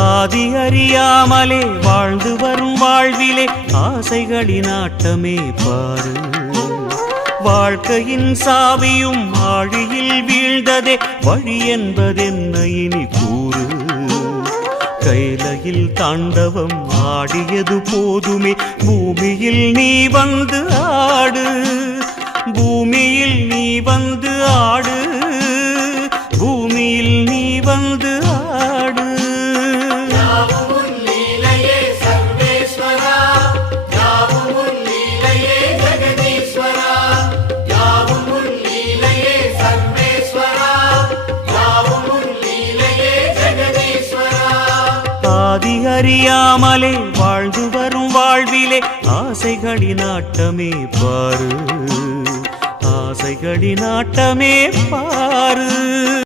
ஆதி அறியாமலே வாழ்ந்து வரும் வாழ்விலே ஆசைகளின் ஆட்டமே பாரு. வாழ்க்கையின் சாவியும் ஆழியில் வீழ்ந்ததே வழி என்பதென்ன இனி கூறு. கைலையில் தாண்டவம் ஆடியது போதுமே, பூமியில் நீ வந்து ஆடு, பூமியில் நீ வந்து ஆடு, பூமியில் நீ வந்து ஆடு. ஆதி அறியாமலே வாழ்ந்து வரும் வாழ்விலே ஆசைகளின் ஆட்டமே பாரு, ஆசைகளின் ஆட்டமே பாரு.